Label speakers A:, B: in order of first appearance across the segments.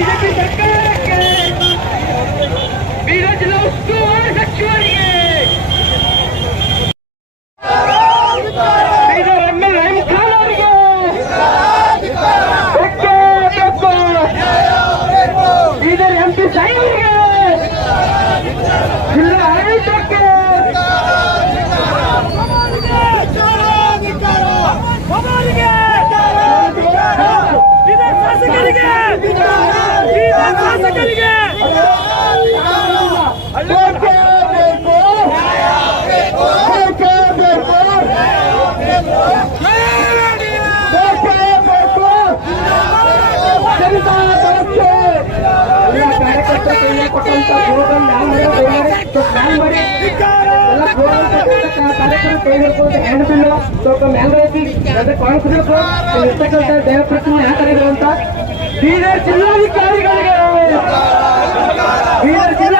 A: BJP ಸರ್ಕಾರಕ್ಕೆ ಕಾರ್ಯಕರ್ತರ ಕೈಯಲ್ಲಿ ಕೊಟ್ಟಂತ ಪ್ರೋಗ್ರಾಮ್ ಯಾವ ಮಾಡಿ ಎಲ್ಲ ಪ್ರೋಗ್ರಾಮ್ ಕಾರ್ಯಕ್ರಮ ಕೈ ಹಿಡ್ಕೊಂಡು ಹ್ಯಾಂಡ್ ಬಿಲ್ ಸ್ವಲ್ಪ ಮ್ಯಾಲ್ಗೈತಿ ಅದ್ರ ಕಾನ್ಫಿಡೆನ್ಸ್ ಇರ್ತಕ್ಕಂಥ ದೇಹ ಪ್ರತಿಮೆ ಯಾಕಂದ್ರೆ ಅಂತ ಬೀದರ್ ಜಿಲ್ಲಾಧಿಕಾರಿಗಳಿಗೆ ಬೀದರ್ ಜಿಲ್ಲಾಧಿಕಾರಿಗಳಿಗೆ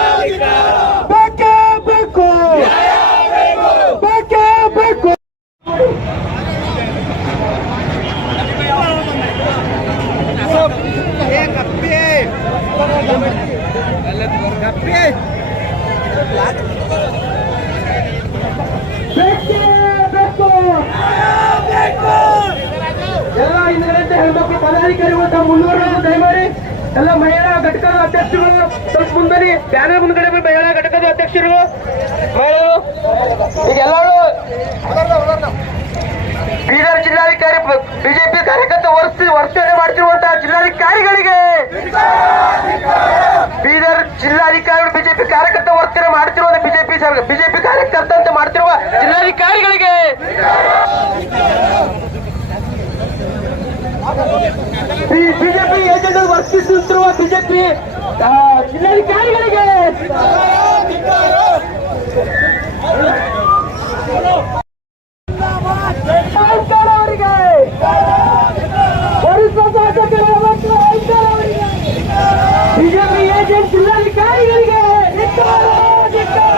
A: ಎಲ್ಲ ಹಿಂದ್ಗಡೆ ಹೆಣ್ಮಕ್ಳು ಪದಾಧಿಕಾರಿಗಳು ಮುಂದುವರೆದು ದಯಮಾಡಿ ಎಲ್ಲ ಮಹಿಳಾ ಘಟಕದ ಅಧ್ಯಕ್ಷರು ಸ್ವಲ್ಪ ಮುಂದೆ ಬ್ಯಾನರ್ ಮುಂದ್ಗಡೆ ಮಹಿಳಾ ಘಟಕದ ಅಧ್ಯಕ್ಷರು ಮಹಿಳೆಯರು, ಈಗ ಎಲ್ಲರೂ ಬೀದರ್ ಜಿಲ್ಲಾಧಿಕಾರಿ ಬಿಜೆಪಿ ಕಾರ್ಯಕರ್ತ ವರ್ಷ ವರ್ತನೆ ಮಾಡ್ತಿರುವಂತಹ ಜಿಲ್ಲಾಧಿಕಾರಿಗಳಿಗೆ ಬೀದರ್ ಜಿಲ್ಲಾಧಿಕಾರಿಗಳು ಬಿಜೆಪಿ ಕಾರ್ಯಕರ್ತ ವರ್ತನೆ ಮಾಡ್ತಿರುವ ಬಿಜೆಪಿ ಬಿಜೆಪಿ ಕಾರ್ಯಕರ್ತ ಅಂತ ಮಾಡ್ತಿರುವ ಜಿಲ್ಲಾಧಿಕಾರಿಗಳಿಗೆ ಬಿಜೆಪಿ ಏಜೆಂಟ್ ವರ್ತಿಸುತ್ತಿರುವ ಬಿಜೆಪಿ ಜಿಲ್ಲಾಧಿಕಾರಿಗಳಿಗೆ ಆಯ್ತಾಳ ಅವರಿಗೆ ವರಿಷ್ಠ ಶಾಸಕರ ಮತ್ತು ಆಯ್ತಾಳ ಅವರಿಗೆ ಬಿಜೆಪಿ ಏಜೆಂಟ್ ಜಿಲ್ಲಾಧಿಕಾರಿಗಳಿಗೆ ಧಿಕ್ಕಾರ, ಧಿಕ್ಕಾರ.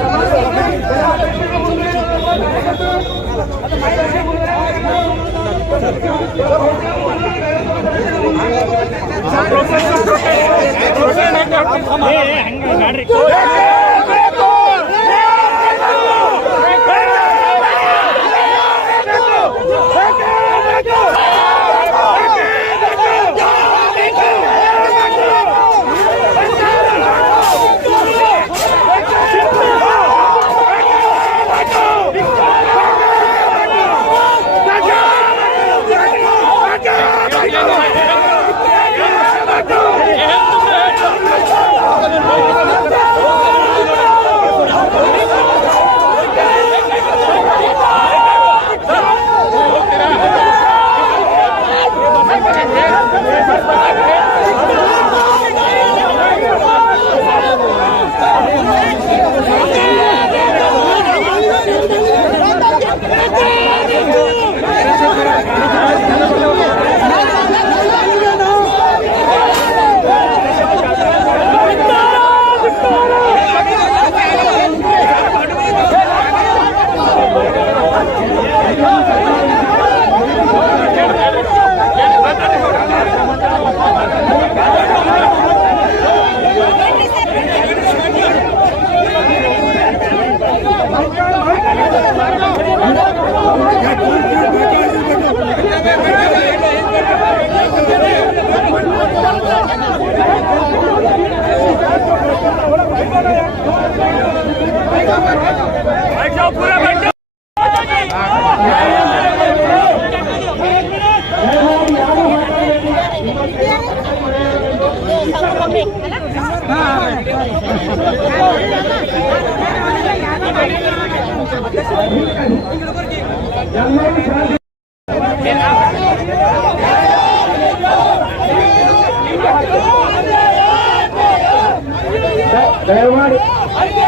B: ದಯಮಾಡಿ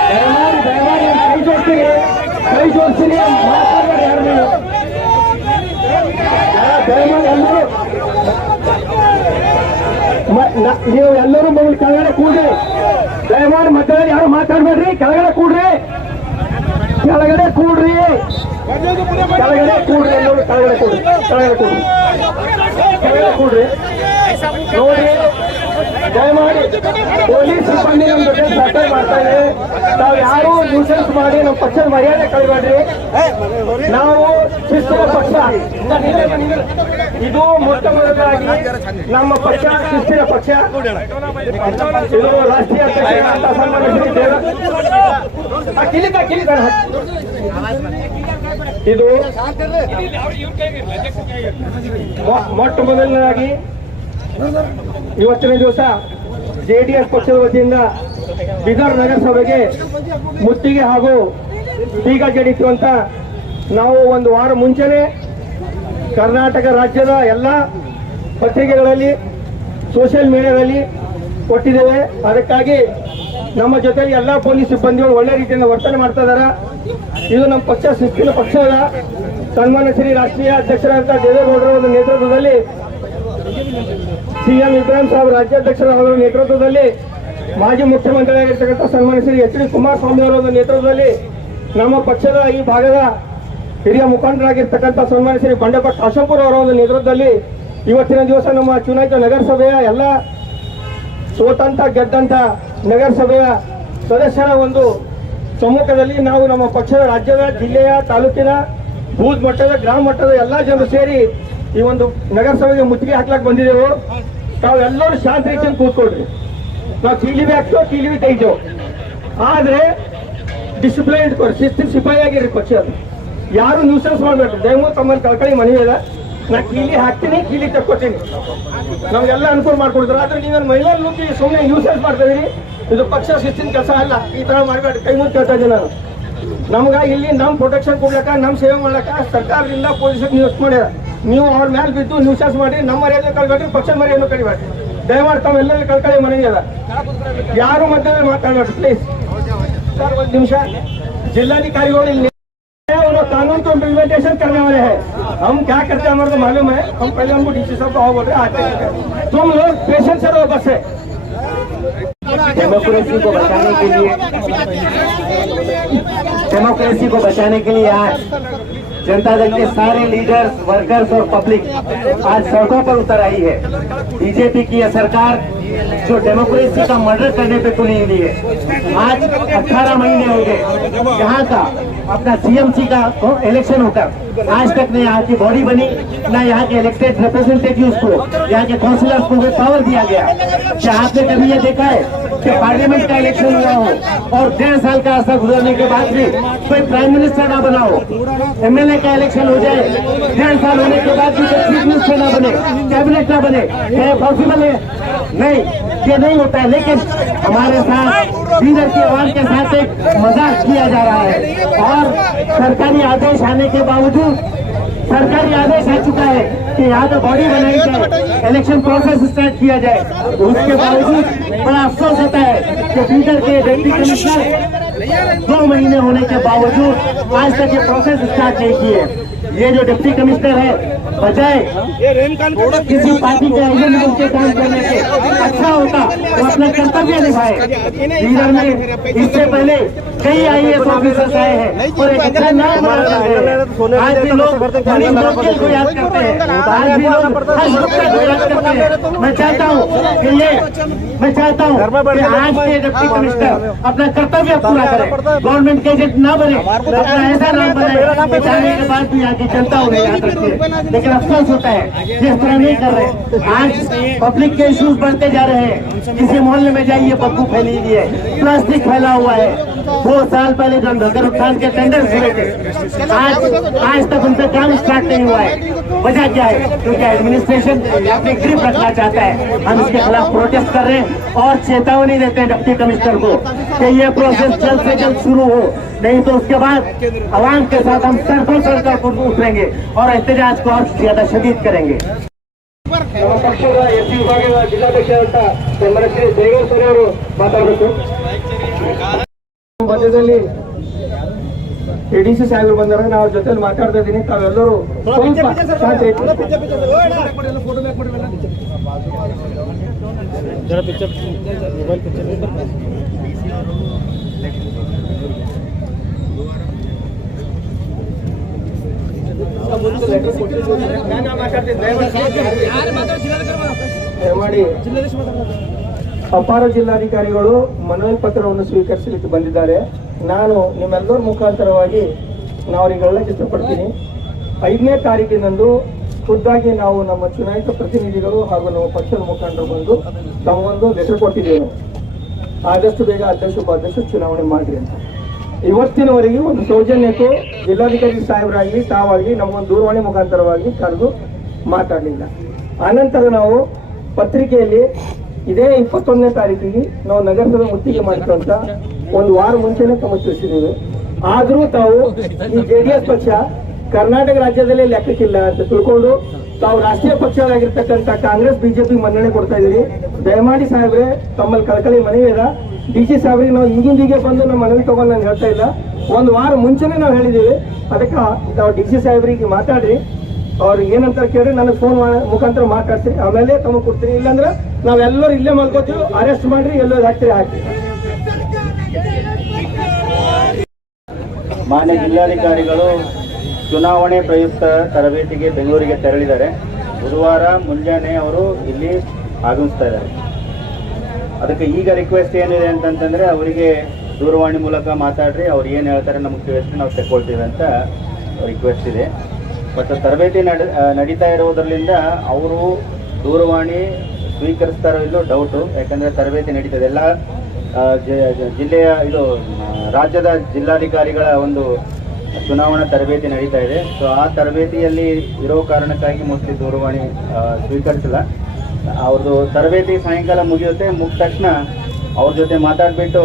B: ದಯಮಾಡಿ ದಯಮಾಡಿ ಕೈ ಜೋಡಿಸಿ ಕೈ ಜೋಡಿಸಿ ಮಾತಾಡಬೇಡಿ ಯಾರು ನೀವು ದಯಮಾಡಿ ಎಲ್ಲರೂ. ನೀವು ಎಲ್ಲರೂ ಮಗಳು ಕೆಳಗಡೆ ಕೂಡ್ರಿ. ದಯಮಾಡಿ ಮಧ್ಯದಲ್ಲಿ ಯಾರು ಮಾತಾಡ್ಬೇಡ್ರಿ? ಕೆಳಗಡೆ ಕೂಡ್ರಿ. ಕೆಳಗಡೆ ಕೂಡ್ರಿ. ಕೆಳಗಡೆ ಕೂಡ್ರಿ ಎಲ್ಲರೂ, ಕೆಳಗಡೆ ಕೂಡ್ರಿ ಕೆಳಗಡೆ ಕೂಡ್ರಿ. ಕೆಳಗಡೆ ಕೂಡ್ರಿ. ನೋಡಿ. ದಯಮಾಡಿ ಪೊಲೀಸ್ ಸಿಬ್ಬಂದಿ ನಮ್ಮ ಜೊತೆ ಸಹಕಾರ ಮಾಡ್ತಾ ಇದೆ. ನಾವು ಯಾರು ನ್ಯೂಸೆನ್ಸ್ ಮಾಡಿ ನಮ್ಮ ಪಕ್ಷದ ಮರ್ಯಾದೆ ಕಳಿಬೇಡ್ರಿ. ನಾವು ಶಿಸ್ತಿನ ಪಕ್ಷ. ಇದು ಮೊಟ್ಟ ಮೊದಲಾಗಿ ನಮ್ಮ ಪಕ್ಷ, ಶಿಸ್ತಿನ ಪಕ್ಷ. ಇದು ರಾಷ್ಟ್ರೀಯ ಇದು ಮೊಟ್ಟ ಮೊದಲನೇದಾಗಿ ಇವತ್ತಿನ ದಿವಸ ಜೆ ಡಿ ಎಸ್ ಪಕ್ಷದ ವತಿಯಿಂದ ಬೀದರ್ ನಗರಸಭೆಗೆ ಮುತ್ತಿಗೆ ಹಾಗೂ ಬೀಗ ಜಡಿತು ಅಂತ ನಾವು ಒಂದು ವಾರ ಮುಂಚೆನೆ ಕರ್ನಾಟಕ ರಾಜ್ಯದ ಎಲ್ಲ ಪತ್ರಿಕೆಗಳಲ್ಲಿ ಸೋಷಿಯಲ್ ಮೀಡಿಯಾದಲ್ಲಿ ಕೊಟ್ಟಿದ್ದೇವೆ. ಅದಕ್ಕಾಗಿ ನಮ್ಮ ಜೊತೆಲಿ ಎಲ್ಲ ಪೊಲೀಸ್ ಸಿಬ್ಬಂದಿಗಳು ಒಳ್ಳೆ ರೀತಿಯಿಂದ ವರ್ತನೆ ಮಾಡ್ತಾ ಇದ್ದಾರೆ. ಇದು ನಮ್ಮ ಪಕ್ಷ ಶಿಸ್ತಿನ ಪಕ್ಷದ ಸನ್ಮಾನ್ಯ ಶ್ರೀ ರಾಷ್ಟ್ರೀಯ ಅಧ್ಯಕ್ಷರಾದಂತಹ ದೇವೇಗೌಡರ ಒಂದು ನೇತೃತ್ವದಲ್ಲಿ ಸಿಎಂ ಇಬ್ರಾಹಿಂ ಸಾಹೇಬ್ ರಾಜ್ಯಾಧ್ಯಕ್ಷರ ನೇತೃತ್ವದಲ್ಲಿ ಮಾಜಿ ಮುಖ್ಯಮಂತ್ರಿಯಾಗಿರ್ತಕ್ಕಂಥ ಸನ್ಮಾನ್ಯ ಶ್ರೀ ಎಚ್ ಡಿ ಕುಮಾರಸ್ವಾಮಿ ಅವರ ನೇತೃತ್ವದಲ್ಲಿ ನಮ್ಮ ಪಕ್ಷದ ಈ ಭಾಗದ ಹಿರಿಯ ಮುಖಂಡರಾಗಿರ್ತಕ್ಕಂಥ ಸನ್ಮಾನ್ಯ ಶ್ರೀ ಬಂಡೆಪ್ಪ ಕಾಶಂಪುರ ಅವರ ನೇತೃತ್ವದಲ್ಲಿ ಇವತ್ತಿನ ದಿವಸ ನಮ್ಮ ಚುನಾಯಿತ ನಗರಸಭೆಯ ಎಲ್ಲ ಸೋತಂತ, ಗೆದ್ದಂತ ನಗರಸಭೆಯ ಸದಸ್ಯರ ಒಂದು ಸಮ್ಮುಖದಲ್ಲಿ ನಾವು ನಮ್ಮ ಪಕ್ಷದ ರಾಜ್ಯದ, ಜಿಲ್ಲೆಯ, ತಾಲೂಕಿನ, ಬೂತ್ ಮಟ್ಟದ, ಗ್ರಾಮ ಮಟ್ಟದ ಎಲ್ಲ ಜನರು ಸೇರಿ ಈ ಒಂದು ನಗರಸಭೆಗೆ ಮುತ್ತಿಗೆ ಹಾಕ್ಲಾಕ್ ಬಂದಿದ್ದೆವು. ತಾವೆಲ್ಲರೂ ಶಾಂತ ರೀತಿಯಲ್ಲಿ ಕೂತ್ಕೊಳ್ರಿ. ನಾವು ಕೀಲಿವಿ ಹಾಕ್ತೋ ಕೀಲಿವಿ ತೆಗಿತೇವೆ ಆದ್ರೆ ಡಿಸಿಪ್ಲಿನ್ ಇಟ್ಕೊರಿ ಶಿಸ್ತಿನ ಸಿಪಾಯಿ ಆಗಿರಿ ಪಕ್ಷ ಯಾರು ನ್ಯೂಸೆನ್ಸ್ ಮಾಡ್ಬೇಕು ದಯಮಾಡಿ ತಮ್ಮಲ್ಲಿ ಕಳ್ಕಳಿ ಮನೆ ಅದ ನಾ ಕೀಲಿ ಹಾಕ್ತೀನಿ, ಕೀಲಿ ತಕ್ಕೋತೀನಿ. ನಮ್ಗೆಲ್ಲ ಅನುಕೂಲ ಮಾಡ್ಕೊಡ್ತಾರೆ. ಆದ್ರೆ ನೀವೇನು ಮಹಿಳಾ ನುಗ್ಗಿ ಸುಮ್ಮನೆ ನ್ಯೂಸೆನ್ಸ್ ಮಾಡ್ತಾ ಇದೀರಿ? ಇದು ಪಕ್ಷ ಶಿಸ್ತಿನ ಕೆಲಸ ಅಲ್ಲ. ಈ ತರ ಮಾಡಬೇಡಿ ಕೈ ಮುಂದೆ ಕೇಳ್ತಾ ಇದ್ದೀನಿ ನಾನು. ನಮ್ಗ ಇಲ್ಲಿ ನಮ್ ಪ್ರೊಟೆಕ್ಷನ್ ಕೊಡ್ಲಕ್ಕ, ನಮ್ ಸೇವೆ ಮಾಡ್ಲಕ್ಕ ಸರ್ಕಾರದಿಂದ ಪೊಲೀಸ್ ನ್ಯೂಸ್ ಮಾಡ್ಯಾರ. ನೀವು ಅವ್ರ ಮೇಲೆ ಬಿದ್ದು ನ್ಯೂಸೆನ್ಸ್ ಮಾಡಿ ನಮ್ಮ ಮರ್ಯಾದೆ ಕಳ್ಬೇಡ್ರಿ ಪಕ್ಷದ ಮರ್ಯಾದೆ ಕಳಿಬೇಡ್ರಿ ದಯಮಾಡಿ ತಾವೆಲ್ಲರಲ್ಲಿ ಕಳ್ಕಳಿ ಮನವಿ ಅದ ಯಾರು ಮಧ್ಯದಲ್ಲಿ ಮಾತಾಡ್ಬೇಡ್ರಿ ಪ್ಲೀಸ್ ಸರ್ ಒಂದು ನಿಮಿಷ ಜಿಲ್ಲಾಧಿಕಾರಿಗಳು ಇಲ್ಲಿ और कानून को इम्प्लीमेंटेशन करने वाले हैं हम क्या करते हैं हमारे को मालूम है हम पहले हमको डीसी साहब को आओ बोल रहे हैं, आते हैं तुम लोग पेशेंट से रहो बस है
C: डेमोक्रेसी को बचाने के लिए डेमोक्रेसी को बचाने के लिए आज जनता दल के सारे लीडर्स वर्कर्स और पब्लिक आज सड़कों पर उतर आई है। बीजेपी की यह सरकार जो डेमोक्रेसी का मर्डर करने पे तुली हुई है। आज 18 महीने हो गए। यहाँ का अपना सीएमसी का इलेक्शन होकर आज तक न यहाँ की बॉडी बनी, न यहाँ के इलेक्टेड रिप्रेजेंटेटिव्स को, यहाँ के काउंसिलर्स को पावर दिया गया। क्या आपने कभी ये देखा है कि पार्लियामेंट का इलेक्शन हुआ हो और डेढ़ साल का असर गुजरने के बाद भी कोई प्राइम मिनिस्टर ना बना हो? एमएलए का इलेक्शन हो जाए, डेढ़ साल होने के बाद भी कोई चीफ मिनिस्टर ना बने कैबिनेट ना बने क्या पॉसिबल है? नहीं। ये नहीं होता, लेकिन हमारे साथ, लीडर के आवाम के साथ एक मज़ाक किया जा रहा है। और सरकारी आदेश आने के बावजूद, सरकारी आदेश आ चुका है कि यहाँ पे बॉडी बनाई जाए इलेक्शन प्रोसेस स्टार्ट किया जाए। उसके बावजूद बड़ा अफसोस होता है कि बीदर के डिप्टी कमिश्नर दो महीने होने के बावजूद आज तक ये प्रोसेस स्टार्ट नहीं किए। ये जो डिप्टी कमिश्नर है बजाय किसी पार्टी के एजेंट के काम करने के अच्छा होता तो अपना कर्तव्य निभाए। लीडर में इससे पहले कई आई एस ऑफिसर्स आए हैं और एक अच्छा नाम बना रहा है। आज भी लोग बड़ी मुश्किल को याद करते हैं। आज भी लोग हर नुक्कड़ को याद करते हैं। मैं चाहता हूँ कि ये मैं चाहता हूँ कि आज के डिप्टी कमिश्नर अपना कर्तव्य पूरा करें। गवर्नमेंट के एजेंट न बने अपना ऐसा नाम बनाए। जाने के बाद भी आगे जनता उन्हें याद रखती है। लेकिन अफसोस होता है, जिस तरह नहीं कर रहे, आज पब्लिक के इश्यूज़ बढ़ते जा रहे हैं। किसी मोहल्ले में जाइए, बदबू फैली हुई है, प्लास्टिक फैला हुआ है। दो साल पहले जब नगर उत्थान के टेंडर हुए थे। आज आज तक उनसे काम स्टार्ट नहीं हुआ है। वजह क्या है? क्योंकि एडमिनिस्ट्रेशन अपनी ग्रिप रखना चाहता है। हम इसके खिलाफ प्रोटेस्ट कर रहे हैं और चेतावनी देते हैं डिप्टी कमिश्नर को कि ये प्रोसेस जल्द से जल्द शुरू हो। नहीं तो उसके बाद आवाम के साथ हम सड़कों पर उतरेंगे और एहतजाज को और ज्यादा शदीद करेंगे ನಮ್ಮ ಪಕ್ಷದ ಎಸ್ ಸಿ ವಿಭಾಗದ ಜಿಲ್ಲಾಧ್ಯಕ್ಷ ಅಂತ ನಮ್ಮ ಶ್ರೀ ಜಯಗೌಡ ಸರ್ ಅವರು ಮಾತಾಡಬೇಕು ಮಧ್ಯದಲ್ಲಿ ಎಡಿಸಿ ಸಾಹೇಬರು ಬಂದಾರೆ ನಾವು ಜೊತೆಲಿ ಮಾತಾಡ್ತಾ ಇದ್ದೀನಿ ತಾವೆಲ್ಲರೂ ಸ್ವಲ್ಪ ಶಾಂತ ಇರಿ. ಅಪಾರ ಜಿಲ್ಲಾಧಿಕಾರಿಗಳು ಮನವಿ ಪತ್ರವನ್ನು ಸ್ವೀಕರಿಸಲಿಕ್ಕೆ ಬಂದಿದ್ದಾರೆ. ನಾನು ನಿಮ್ಮೆಲ್ಲರ ಮುಖಾಂತರವಾಗಿ ನಾವು ಅವರಿಗೆ ಹೇಳಕ್ಕೆ ಇಷ್ಟಪಡ್ತೀನಿ ಐದನೇ ತಾರೀಕಿನಂದು ಖುದ್ದಾಗಿ ನಾವು ನಮ್ಮ ಚುನಾಯಿತ ಪ್ರತಿನಿಧಿಗಳು ಹಾಗೂ ನಮ್ಮ ಪಕ್ಷದ ಮುಖಂಡರು ಬಂದು ತಮ್ಮೊಂದು ಲೆಟರ್ ಕೊಟ್ಟಿದ್ದೇವೆ. ಆದಷ್ಟು ಬೇಗ ಅಧ್ಯಕ್ಷ, ಉಪಾಧ್ಯಕ್ಷ ಚುನಾವಣೆ ಮಾಡಿರಿ ಅಂತ. ಇವತ್ತಿನವರೆಗೆ ಒಂದು ಸೌಜನ್ಯಕ್ಕೂ ಜಿಲ್ಲಾಧಿಕಾರಿ ಸಾಹೇಬರಾಗಲಿ, ತಾವಾಗಲಿ ನಮಗೊಂದು ದೂರವಾಣಿ ಮುಖಾಂತರವಾಗಿ ಕರೆದು ಮಾತಾಡಲಿಲ್ಲ. ಆನಂತರ ನಾವು ಪತ್ರಿಕೆಯಲ್ಲಿ ಇದೇ ಇಪ್ಪತ್ತೊಂದನೇ ತಾರೀಕಿಗೆ ನಾವು ನಗರಸಭೆ ಮುತ್ತಿಗೆ ಮಾಡಿಕೊಂತ ಒಂದು ವಾರ ಮುಂಚೆನೆ ತಮ್ಮ ಆದರೂ ತಾವು ಈ ಜೆಡಿಎಸ್ ಪಕ್ಷ ಕರ್ನಾಟಕ ರಾಜ್ಯದಲ್ಲೇ ಲೆಕ್ಕಕ್ಕಿಲ್ಲ ಅಂತ ತಿಳ್ಕೊಂಡು ತಾವು ರಾಷ್ಟ್ರೀಯ ಪಕ್ಷವಾಗಿರ್ತಕ್ಕಂಥ ಕಾಂಗ್ರೆಸ್, ಬಿಜೆಪಿ ಮನ್ನಣೆ ಕೊಡ್ತಾ ಇದೀರಿ ದಯಮಾಡಿ ಸಾಹೇಬ್ರೆ, ತಮ್ಮಲ್ಲಿ ಕಳಕಳಿ ಮನವಿ ಅದ ಡಿ ಸಿ ಸಾಹೇಬ್ರಿಗೆ ನಾವು ಈಗಿಂದೀಗೆ ಬಂದು ನಮ್ಮ ಮನವಿ ತಗೊಂಡು ನಾನು ಹೇಳ್ತಾ ಇಲ್ಲ. ಒಂದು ವಾರ ಮುಂಚೆನೆ ನಾವು ಹೇಳಿದ್ದೀವಿ. ಅದಕ್ಕೆ ನಾವು ಡಿ ಸಿ ಸಾಹೇಬ್ರಿಗೆ ಮಾತಾಡ್ರಿ. ಅವ್ರು ಏನಂತ ಕೇಳಿ ನನಗೆ ಫೋನ್ ಮುಖಾಂತರ ಮಾತಾಡ್ತೀರಿ ಆಮೇಲೆ ತಮಗೆ ಕೊಡ್ತೀನಿ. ಇಲ್ಲಾಂದ್ರೆ ನಾವೆಲ್ಲರೂ ಇಲ್ಲೇ ಮಲ್ಕೋತೀವಿ. ಅರೆಸ್ಟ್ ಮಾಡ್ರಿ, ಎಲ್ಲೋ ಹಾಕ್ತೀರಿ ಹಾಕಿ
D: ಮಾನ್ಯ ಜಿಲ್ಲಾಧಿಕಾರಿಗಳು ಚುನಾವಣೆ ಪ್ರಯುಕ್ತ ತರಬೇತಿಗೆ ಬೆಂಗಳೂರಿಗೆ ತೆರಳಿದ್ದಾರೆ. ಬುಧವಾರ ಮುಂಜಾನೆ ಅವರು ಇಲ್ಲಿ ಆಗಮಿಸ್ತಾ ಇದ್ದಾರೆ. ಅದಕ್ಕೆ ಈಗ ರಿಕ್ವೆಸ್ಟ್ ಏನಿದೆ ಅಂತಂತಂದರೆ ಅವರಿಗೆ ದೂರವಾಣಿ ಮೂಲಕ ಮಾತಾಡ್ರಿ, ಅವ್ರು ಏನು ಹೇಳ್ತಾರೆ ನಮಗೆ ತಿಳಿಸಿ ನಾವು ತಗೊಳ್ತೀವಿ ಅಂತ ರಿಕ್ವೆಸ್ಟ್ ಇದೆ. ಮತ್ತು ತರಬೇತಿ ನಡ ನಡೀತಾ ಇರುವುದರಿಂದ ಅವರು ದೂರವಾಣಿ ಸ್ವೀಕರಿಸ್ತಾರೋ ಇಲ್ಲೋ ಡೌಟು ಯಾಕಂದರೆ ತರಬೇತಿ ನಡೀತದೆ. ಎಲ್ಲ ಜಿಲ್ಲೆಯ, ಇದು ರಾಜ್ಯದ ಜಿಲ್ಲಾಧಿಕಾರಿಗಳ ಒಂದು ಚುನಾವಣಾ ತರಬೇತಿ ನಡೀತಾ ಇದೆ. ಸೊ ಆ ತರಬೇತಿಯಲ್ಲಿ ಇರೋ ಕಾರಣಕ್ಕಾಗಿ ಮೋಸ್ಟ್ಲಿ ದೂರವಾಣಿ ಸ್ವೀಕರಿಸಿಲ್ಲ. ಅವ್ರದ್ದು ತರಬೇತಿ ಸಾಯಂಕಾಲ ಮುಗಿಯುತ್ತೆ. ಮುಗಿದ ತಕ್ಷಣ ಅವ್ರ ಜೊತೆ ಮಾತಾಡಿಬಿಟ್ಟು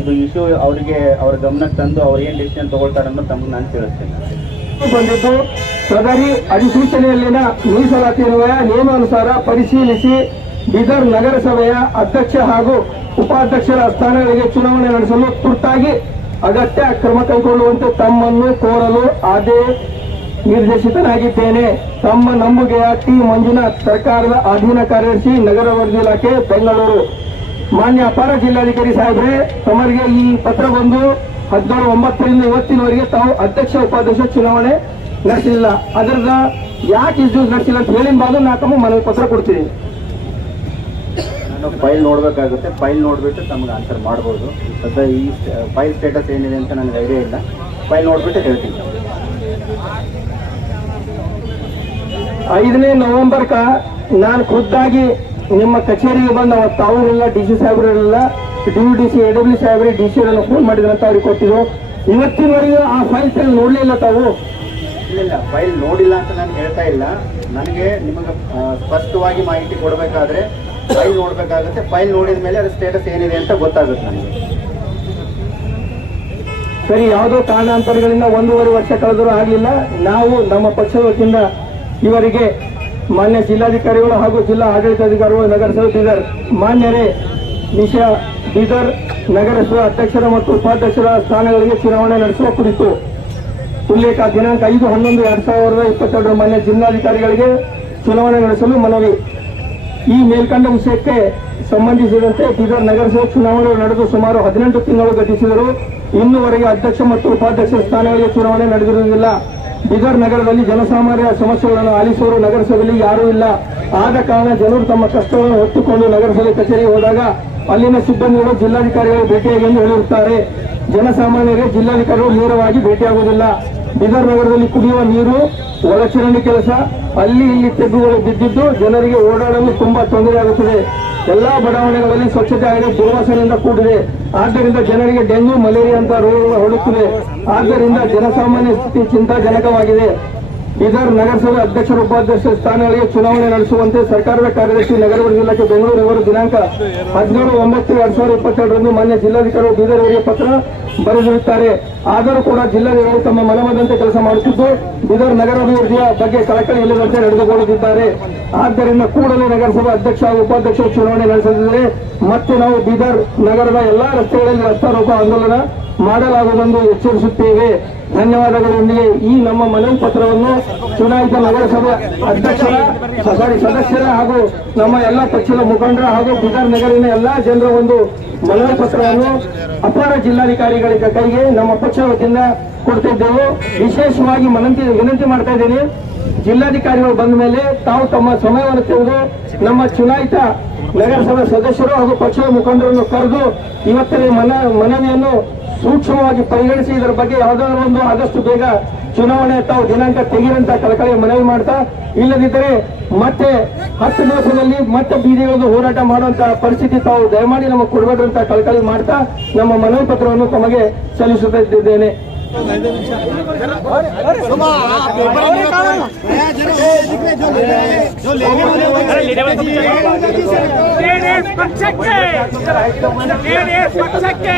D: ಇದು ಇಶ್ಯೂ ಅವರಿಗೆ, ಅವ್ರ ಗಮನಕ್ಕೆ ತಂದು ಅವ್ರು ಏನು ಡಿಸಿಷನ್ ತಗೊಳ್ತಾರೆ ಅನ್ನೋದು ತಮಗೆ ನಾನು ತಿಳಿಸ್ತೇನೆ.
B: ಬಂದಿದ್ದು ಸದರಿ ಅಧಿಸೂಚನೆಯಲ್ಲಿನ ಮೀಸಲಾತಿ ನಿಯಮಾನುಸಾರ ಪರಿಶೀಲಿಸಿ ಬೀದರ್ ನಗರಸಭೆಯ ಅಧ್ಯಕ್ಷ ಹಾಗೂ ಉಪಾಧ್ಯಕ್ಷರ ಸ್ಥಾನಗಳಿಗೆ ಚುನಾವಣೆ ನಡೆಸಲು ತುರ್ತಾಗಿ ಅಗತ್ಯ ಕ್ರಮ ಕೈಗೊಳ್ಳುವಂತೆ ತಮ್ಮನ್ನು ಕೋರಲು ಅದೇ ನಿರ್ದೇಶಿತನಾಗಿದ್ದೇನೆ. ತಮ್ಮ ನಂಬುಗೆಯ ಟಿ. ಮಂಜುನಾಥ್ ಸರ್ಕಾರದ ಅಧೀನ ಕಾರ್ಯದರ್ಶಿ, ನಗರ ಅಭಿವೃದ್ಧಿ ಇಲಾಖೆ, ಬೆಂಗಳೂರು. ಮಾನ್ಯ ಅಪಾರ ಜಿಲ್ಲಾಧಿಕಾರಿ ಸಾಹೇಬ್ರೆ, ತಮರಿಗೆ ಈ ಪತ್ರ ಬಂದು ಹದಿನೇಳು ಒಂಬತ್ತರಿಂದ ಇವತ್ತಿನವರೆಗೆ ತಾವು ಅಧ್ಯಕ್ಷ, ಉಪಾಧ್ಯಕ್ಷ ಚುನಾವಣೆ ನಡೆಸಲಿಲ್ಲ ಅದರ ಯಾಕೆ ಇಶ್ಯೂಸ್ ನಡೆಸಿಲ್ಲ ಅಂತ ಹೇಳಿನ ಬಾದು ನಾ ತಮ್ಮ ಮನವಿ ಪತ್ರ ಕೊಡ್ತೀನಿ.
D: ಫೈಲ್ ನೋಡಬೇಕಾಗುತ್ತೆ. ಫೈಲ್ ನೋಡಿಬಿಟ್ಟು ತಮಗೆ ಆನ್ಸರ್ ಮಾಡ್ಬೋದು. ಸದ್ಯ ಈ ಫೈಲ್ ಸ್ಟೇಟಸ್ ಏನಿದೆ ಅಂತ ನನಗೆ ಐಡಿಯಾ ಇಲ್ಲ. ಫೈಲ್ ನೋಡಿಬಿಟ್ಟು ಹೇಳ್ತೀನಿ.
B: ಐದನೇ ನವೆಂಬರ್ಕ ನಾನು ಖುದ್ದಾಗಿ ನಿಮ್ಮ ಕಚೇರಿಗೆ ಬಂದು ಅವತ್ತು ತಾವೂರೆಲ್ಲ D C ಸಾಹೇಬ್ರಲ್ಲ D D C A W ಸಾಹೇಬ್ರಿ D C ಅವರನ್ನು ಫೋನ್ ಮಾಡಿದ್ರಂತ ಅಂತ ಅವ್ರಿಗೆ ಕೊಟ್ಟಿದ್ರು. ಇವತ್ತಿನವರೆಗೂ ಆ ಫೈಲ್ ಫೈಲ್ ನೋಡಲಿಲ್ಲ ತಾವು?
D: ಇಲ್ಲ ಫೈಲ್ ನೋಡಿಲ್ಲ ಅಂತ ನಾನು ಹೇಳ್ತಾ ಇಲ್ಲ. ನನಗೆ ನಿಮಗೆ ಸ್ಪಷ್ಟವಾಗಿ ಮಾಹಿತಿ ಕೊಡಬೇಕಾದ್ರೆ ಫೈಲ್ ನೋಡಬೇಕಾಗುತ್ತೆ. ಫೈಲ್ ನೋಡಿದ ಮೇಲೆ ಅದ್ರ ಸ್ಟೇಟಸ್ ಏನಿದೆ ಅಂತ ಗೊತ್ತಾಗುತ್ತೆ ನನಗೆ
B: ಸರಿ, ಯಾವುದೋ ಕಾರಣಾಂತರಗಳಿಂದ ಒಂದೂವರೆ ವರ್ಷ ಕಳೆದರೂ ಆಗಲಿಲ್ಲ. ನಾವು ನಮ್ಮ ಪಕ್ಷದ ವತಿಯಿಂದ ಇವರಿಗೆ ಮಾನ್ಯ ಜಿಲ್ಲಾಧಿಕಾರಿಗಳು ಹಾಗೂ ಜಿಲ್ಲಾ ಆಡಳಿತಾಧಿಕಾರಿಗಳು ನಗರಸಭೆ ಬೀದರ್, ಮಾನ್ಯರೇ ನಿಶಾ ಬೀದರ್ ನಗರಸಭೆ ಅಧ್ಯಕ್ಷರ ಮತ್ತು ಉಪಾಧ್ಯಕ್ಷರ ಸ್ಥಾನಗಳಿಗೆ ಚುನಾವಣೆ ನಡೆಸುವ ಕುರಿತು ಉಲ್ಲೇಖ ದಿನಾಂಕ ಐದು ಹನ್ನೊಂದು ಎರಡ್ ಸಾವಿರದ ಇಪ್ಪತ್ತೆರಡರ ಮಾನ್ಯ ಜಿಲ್ಲಾಧಿಕಾರಿಗಳಿಗೆ ಚುನಾವಣೆ ನಡೆಸಲು ಮನವಿ. ಈ ಮೇಲ್ಕಂಡ ವಿಷಯಕ್ಕೆ ಸಂಬಂಧಿಸಿದಂತೆ ಬೀದರ್ ನಗರಸಭೆ ಚುನಾವಣೆ ನಡೆದು ಸುಮಾರು ಹದಿನೆಂಟು ತಿಂಗಳು ಘಟಿಸಿದರು ಇನ್ನುವರೆಗೆ ಅಧ್ಯಕ್ಷ ಮತ್ತು ಉಪಾಧ್ಯಕ್ಷ ಸ್ಥಾನಗಳಿಗೆ ಚುನಾವಣೆ ನಡೆದಿರುವುದಿಲ್ಲ. ಬೀದರ್ ನಗರದಲ್ಲಿ ಜನಸಾಮಾನ್ಯ ಸಮಸ್ಯೆಗಳನ್ನು ಆಲಿಸುವರು ನಗರಸಭೆಯಲ್ಲಿ ಯಾರೂ ಇಲ್ಲ. ಆದ ಕಾರಣ ಜನರು ತಮ್ಮ ಕಷ್ಟಗಳನ್ನು ಹೊತ್ತುಕೊಂಡು ನಗರಸಭೆ ಕಚೇರಿಗೆ ಹೋದಾಗ ಅಲ್ಲಿನ ಸಿಬ್ಬಂದಿಗಳು ಜಿಲ್ಲಾಧಿಕಾರಿಗಳು ಭೇಟಿಯಾಗಿ ಎಂದು ಹೇಳಿರುತ್ತಾರೆ. ಜನಸಾಮಾನ್ಯರಿಗೆ ಜಿಲ್ಲಾಧಿಕಾರಿಗಳು ನೇರವಾಗಿ ಭೇಟಿಯಾಗುವುದಿಲ್ಲ. ಬೀದರ್ ನಗರದಲ್ಲಿ ಕುಡಿಯುವ ನೀರು, ಒಳಚರಂಡಿ ಕೆಲಸ, ಅಲ್ಲಿ ಇಲ್ಲಿ ತೆಗ್ಗುಗಳು ಬಿದ್ದಿದ್ದು ಜನರಿಗೆ ಓಡಾಡಲು ತುಂಬಾ ತೊಂದರೆಯಾಗುತ್ತದೆ ಎಲ್ಲಾ ಬಡಾವಣೆಗಳಲ್ಲಿ ಸ್ವಚ್ಛತೆ ಆಗಿದೆ, ದುರ್ವಾಸನೆಯಿಂದ ಕೂಡಿದೆ. ಆದ್ದರಿಂದ ಜನರಿಗೆ ಡೆಂಗ್ಯೂ, ಮಲೇರಿಯಾ ಅಂತ ರೋಗಗಳು ಹೊಡುತ್ತಿವೆ ಆದ್ದರಿಂದ ಜನಸಾಮಾನ್ಯ ಸ್ಥಿತಿ ಚಿಂತಾಜನಕವಾಗಿದೆ. ಬೀದರ್ ನಗರಸಭೆ ಅಧ್ಯಕ್ಷರು ಉಪಾಧ್ಯಕ್ಷ ಸ್ಥಾನಗಳಿಗೆ ಚುನಾವಣೆ ನಡೆಸುವಂತೆ ಸರ್ಕಾರದ ಕಾರ್ಯದರ್ಶಿ ನಗರ ಜಿಲ್ಲೆಗೆ ಬೆಂಗಳೂರು ಅವರು ದಿನಾಂಕ ಹದಿನೇಳು ಒಂಬತ್ತು ಎರಡ್ ಸಾವಿರದ ಇಪ್ಪತ್ತೆರಡರಂದು ಮಾನ್ಯ ಜಿಲ್ಲಾಧಿಕಾರಿ ಬೀದರ್ ಅವರಿಗೆ ಪತ್ರ ಬರೆದಿರುತ್ತಾರೆ. ಆದರೂ ಕೂಡ ಜಿಲ್ಲಾಧಿಕಾರಿ ತಮ್ಮ ಮನಮದಂತೆ ಕೆಲಸ ಮಾಡುತ್ತಿದ್ದು ಬೀದರ್ ನಗರಾಭಿವೃದ್ಧಿಯ ಬಗ್ಗೆ ಕಳಕಳಿ ಇಲ್ಲದಂತೆ ನಡೆದುಕೊಳ್ಳುತ್ತಿದ್ದಾರೆ. ಆದ್ದರಿಂದ ಕೂಡಲೇ ನಗರಸಭೆ ಅಧ್ಯಕ್ಷ ಹಾಗೂ ಉಪಾಧ್ಯಕ್ಷ ಚುನಾವಣೆ ನಡೆಸದಿದ್ದರೆ ಮತ್ತೆ ನಾವು ಬೀದರ್ ನಗರದ ಎಲ್ಲಾ ರಸ್ತೆಗಳಲ್ಲಿ ರಸ್ತಾರೋಪ ಆಂದೋಲನ ಮಾಡಲಾಗುವುದೆಂದು ಎಚ್ಚರಿಸುತ್ತೇವೆ. ಧನ್ಯವಾದಗಳೊಂದಿಗೆ ಈ ನಮ್ಮ ಮನವಿ ಪತ್ರವನ್ನು ಚುನಾಯಿತ ನಗರಸಭೆ ಅಧ್ಯಕ್ಷರ, ಸಾರಿ, ಸದಸ್ಯರ ಹಾಗೂ ನಮ್ಮ ಎಲ್ಲ ಪಕ್ಷದ ಮುಖಂಡರ ಹಾಗೂ ಬೀದರ್ ನಗರಿನ ಎಲ್ಲಾ ಜನರ ಒಂದು ಮನವಿ ಪತ್ರವನ್ನು ಅಪಾರ ಜಿಲ್ಲಾಧಿಕಾರಿಗಳ ಕೈಗೆ ನಮ್ಮ ಪಕ್ಷದ ವತಿಯಿಂದ ಕೊಡ್ತಿದ್ದೆವು. ವಿಶೇಷವಾಗಿ ಮನಂತಿ, ವಿನಂತಿ ಮಾಡ್ತಾ ಇದ್ದೀನಿ. ಜಿಲ್ಲಾಧಿಕಾರಿಗಳು ಬಂದ ಮೇಲೆ ತಾವು ತಮ್ಮ ಸಮಯವನ್ನು ತೆಗೆದು ನಮ್ಮ ಚುನಾಯಿತ ನಗರಸಭಾ ಸದಸ್ಯರು ಹಾಗೂ ಪಕ್ಷದ ಮುಖಂಡರನ್ನು ಕರೆದು ಇವತ್ತಿನ ಮನ ಮನವಿಯನ್ನು ಸೂಕ್ಷ್ಮವಾಗಿ ಪರಿಗಣಿಸಿ ಇದರ ಬಗ್ಗೆ ಯಾವುದಾದ್ರೂ ಒಂದು ಆದಷ್ಟು ಬೇಗ ಚುನಾವಣೆ ತಾವು ದಿನಾಂಕ ತೆಗೆಯಂತ ಕಳಕಳಿ ಮನವಿ ಮಾಡ್ತಾ, ಇಲ್ಲದಿದ್ದರೆ ಮತ್ತೆ ಹತ್ತು ದಿವಸದಲ್ಲಿ ಮತ್ತೆ ಬೀದಿಗಳನ್ನು ಹೋರಾಟ ಮಾಡುವಂತಹ ಪರಿಸ್ಥಿತಿ ತಾವು ದಯಮಾಡಿ ನಮಗೆ ಕೊಡಬೇಡ ಅಂತ ಕಳಕಳಿ ಮಾಡ್ತಾ ನಮ್ಮ ಮನವಿ ಪತ್ರವನ್ನು ತಮಗೆ ಸಲ್ಲಿಸುತ್ತಿದ್ದೇನೆ
E: ಪಕ್ಷಕ್ಕೆ.